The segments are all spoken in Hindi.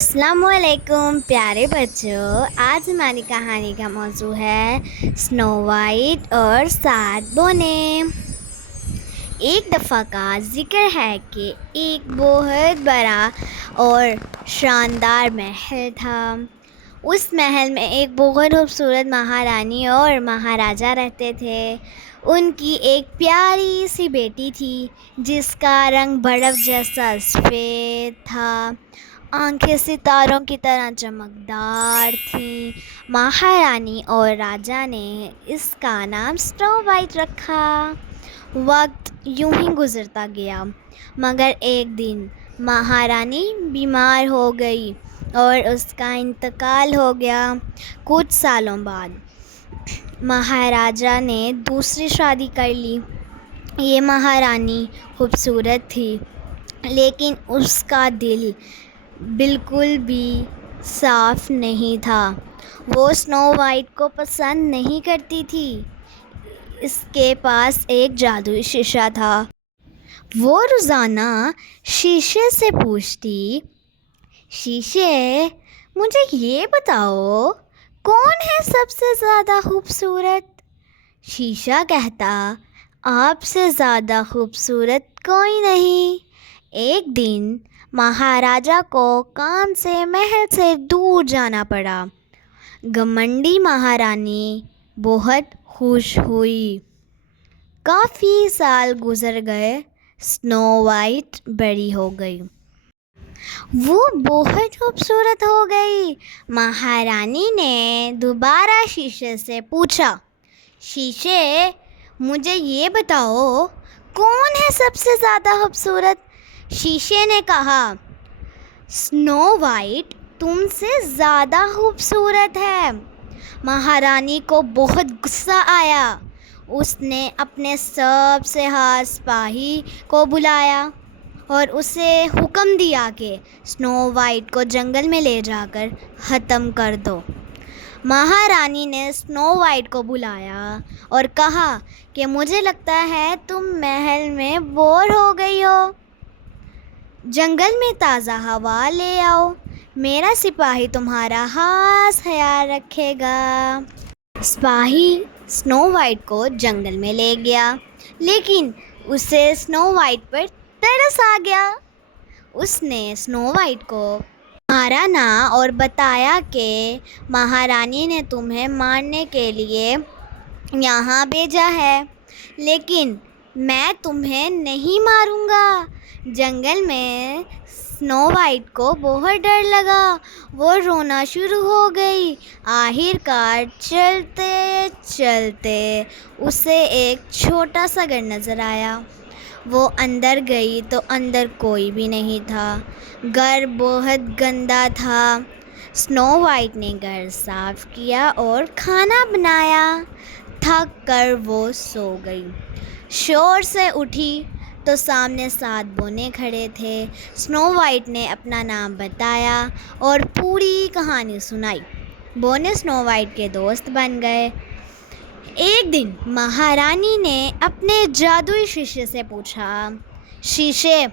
अस्सलाम वालेकुम प्यारे बच्चों। आज हमारी कहानी का मौजू है स्नो वाइट और 7 बोने। एक दफ़ा का जिक्र है कि एक बहुत बड़ा और शानदार महल था। उस महल में एक बहुत खूबसूरत महारानी और महाराजा रहते थे। उनकी एक प्यारी सी बेटी थी जिसका रंग बर्फ़ जैसा सफ़ेद था। आंखें सितारों की तरह चमकदार थीं। महारानी और राजा ने इसका नाम स्नो वाइट रखा। वक्त यूं ही गुजरता गया, मगर एक दिन महारानी बीमार हो गई और उसका इंतकाल हो गया। कुछ सालों बाद महाराजा ने दूसरी शादी कर ली। ये महारानी खूबसूरत थी, लेकिन उसका दिल बिल्कुल भी साफ नहीं था। वो स्नो वाइट को पसंद नहीं करती थी। इसके पास एक जादुई शीशा था। वो रोज़ाना शीशे से पूछती, शीशे मुझे ये बताओ, कौन है सबसे ज़्यादा खूबसूरत? शीशा कहता, आपसे ज़्यादा खूबसूरत कोई नहीं। एक दिन महाराजा को काम से महल से दूर जाना पड़ा। घमंडी महारानी बहुत खुश हुई। काफ़ी साल गुजर गए। स्नो वाइट बड़ी हो गई। वो बहुत खूबसूरत हो गई। महारानी ने दोबारा शीशे से पूछा, शीशे मुझे ये बताओ, कौन है सबसे ज़्यादा खूबसूरत? शीशे ने कहा, स्नो वाइट तुमसे ज़्यादा खूबसूरत है। महारानी को बहुत गुस्सा आया। उसने अपने सबसे खास सिपाही को बुलाया और उसे हुक्म दिया कि स्नो वाइट को जंगल में ले जाकर ख़त्म कर दो। महारानी ने स्नो वाइट को बुलाया और कहा कि मुझे लगता है तुम महल में बोर हो गई हो। जंगल में ताज़ा हवा ले आओ। मेरा सिपाही तुम्हारा खास ख्याल रखेगा। सिपाही स्नो वाइट को जंगल में ले गया, लेकिन उसे स्नो वाइट पर तरस आ गया। उसने स्नो वाइट को मारा ना और बताया कि महारानी ने तुम्हें मारने के लिए यहाँ भेजा है, लेकिन मैं तुम्हें नहीं मारूंगा। जंगल में स्नो वाइट को बहुत डर लगा। वो रोना शुरू हो गई। आखिरकार चलते चलते उसे एक छोटा सा घर नज़र आया। वो अंदर गई तो अंदर कोई भी नहीं था। घर बहुत गंदा था। स्नो वाइट ने घर साफ किया और खाना बनाया। थक कर वो सो गई। शोर से उठी तो सामने 7 बोने खड़े थे। स्नो वाइट ने अपना नाम बताया और पूरी कहानी सुनाई। बोने स्नो वाइट के दोस्त बन गए। एक दिन महारानी ने अपने जादुई शीशे से पूछा, शीशे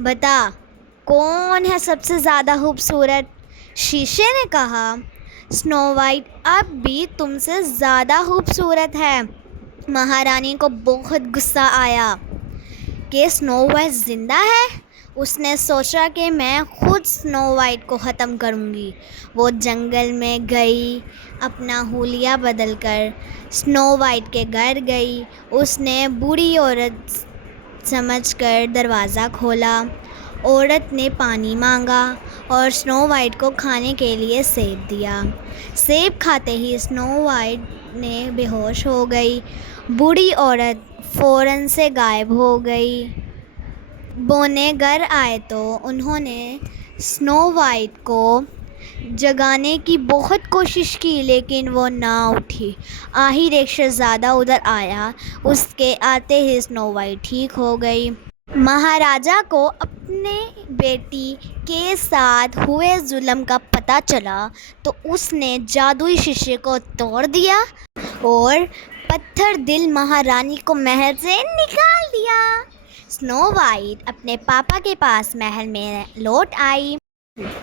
बता, कौन है सबसे ज़्यादा खूबसूरत? शीशे ने कहा, स्नो वाइट अब भी तुमसे ज़्यादा खूबसूरत है। महारानी को बहुत गुस्सा आया कि स्नो वाइट ज़िंदा है। उसने सोचा कि मैं खुद स्नो वाइट को ख़त्म करूँगी। वो जंगल में गई, अपना हुलिया बदल कर स्नो वाइट के घर गई। उसने बूढ़ी औरत समझकर दरवाज़ा खोला। औरत ने पानी मांगा और स्नो वाइट को खाने के लिए सेब दिया। सेब खाते ही स्नो वाइट ने बेहोश हो गई। बूढ़ी औरत फ़ौरन से गायब हो गई। बोने घर आए तो उन्होंने स्नो वाइट को जगाने की बहुत कोशिश की, लेकिन वो ना उठी। आखिर एक शहज़ादा उधर आया। उसके आते ही स्नो वाइट ठीक हो गई। महाराजा को अपने बेटी के साथ हुए जुल्म का पता चला तो उसने जादुई शीशे को तोड़ दिया और पत्थर दिल महारानी को महल से निकाल दिया। स्नो वाइट अपने पापा के पास महल में लौट आई।